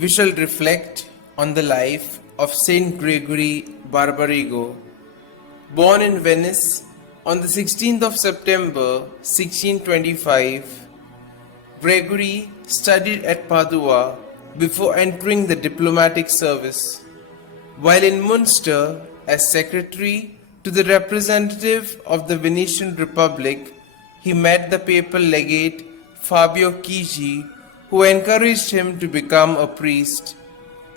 we shall reflect on the life of St Gregory Barbarigo. Born in Venice on the 16th of September 1625, Gregory studied at Padua before entering the diplomatic service. While in Munster as secretary to the representative of the Venetian Republic, he met the papal legate Fabio Chigi, who encouraged him to become a priest.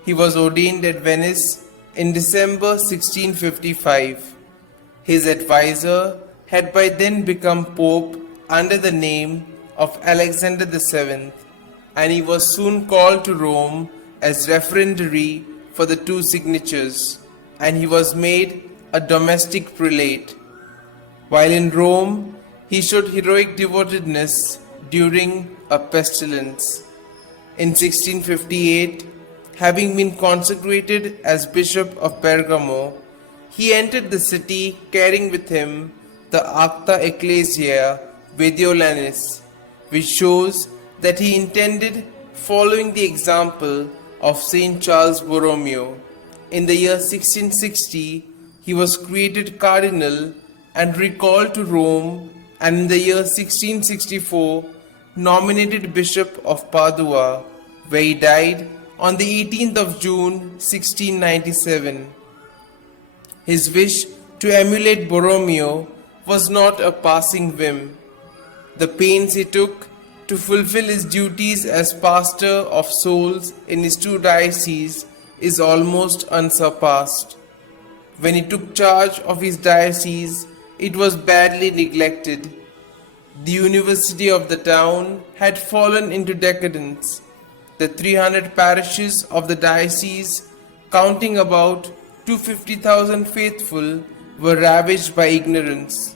He was ordained at Venice in December 1655. His advisor had by then become Pope under the name of Alexander VII, and he was soon called to Rome as referendary for the two signatures, and he was made a domestic prelate. While in Rome, he showed heroic devotedness during a pestilence. In 1658, having been consecrated as Bishop of Bergamo, he entered the city carrying with him the Acta Ecclesiae Mediolanis, which shows that he intended following the example of St. Charles Borromeo. In the year 1660, he was created cardinal and recalled to Rome, and in the year 1664, nominated Bishop of Padua, where he died on the 18th of June 1697. His wish to emulate Borromeo was not a passing whim. The pains he took to fulfill his duties as pastor of souls in his two dioceses is almost unsurpassed. When he took charge of his diocese, it was badly neglected. The university of the town had fallen into decadence. The 300 parishes of the diocese, counting about 250,000 faithful, were ravaged by ignorance.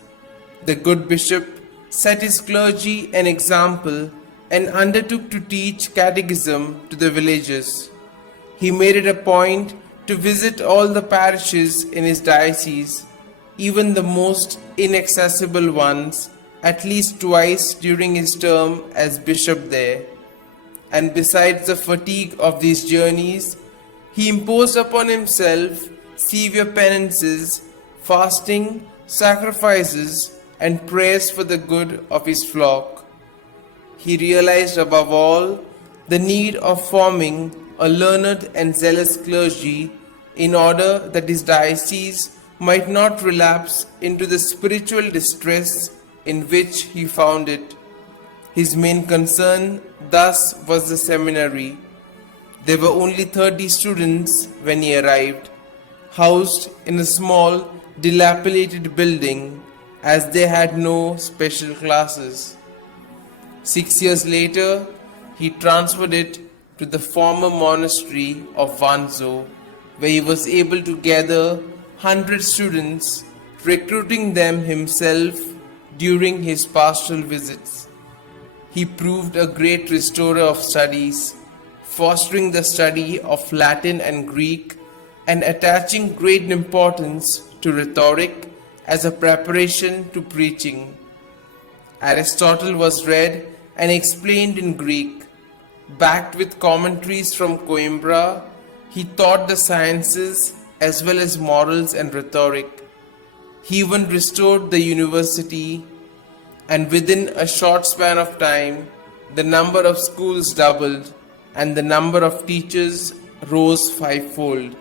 The good bishop set his clergy an example and undertook to teach catechism to the villagers. He made it a point to visit all the parishes in his diocese, even the most inaccessible ones, at least twice during his term as bishop there. And besides the fatigue of these journeys, he imposed upon himself severe penances, fasting, sacrifices, and prayers for the good of his flock. He realized above all the need of forming a learned and zealous clergy in order that his diocese might not relapse into the spiritual distress in which he found it. His main concern thus was the seminary. There were only 30 students when he arrived, housed in a small, dilapidated building, as they had no special classes. 6 years later, he transferred it to the former monastery of Vanzo, where he was able to gather 100 students, recruiting them himself during his pastoral visits. He proved a great restorer of studies, fostering the study of Latin and Greek and attaching great importance to rhetoric as a preparation to preaching. Aristotle was read and explained in Greek. Backed with commentaries from Coimbra, he taught the sciences as well as morals and rhetoric. He even restored the university, and within a short span of time, the number of schools doubled and the number of teachers rose fivefold.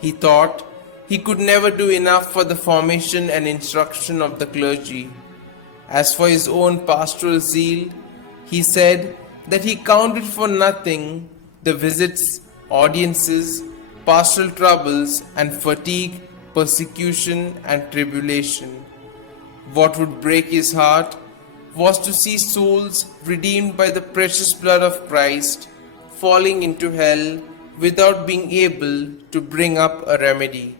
He thought he could never do enough for the formation and instruction of the clergy. As for his own pastoral zeal, he said that he counted for nothing the visits, audiences, pastoral troubles, and fatigue, persecution, and tribulation. What would break his heart was to see souls redeemed by the precious blood of Christ falling into hell without being able to bring up a remedy.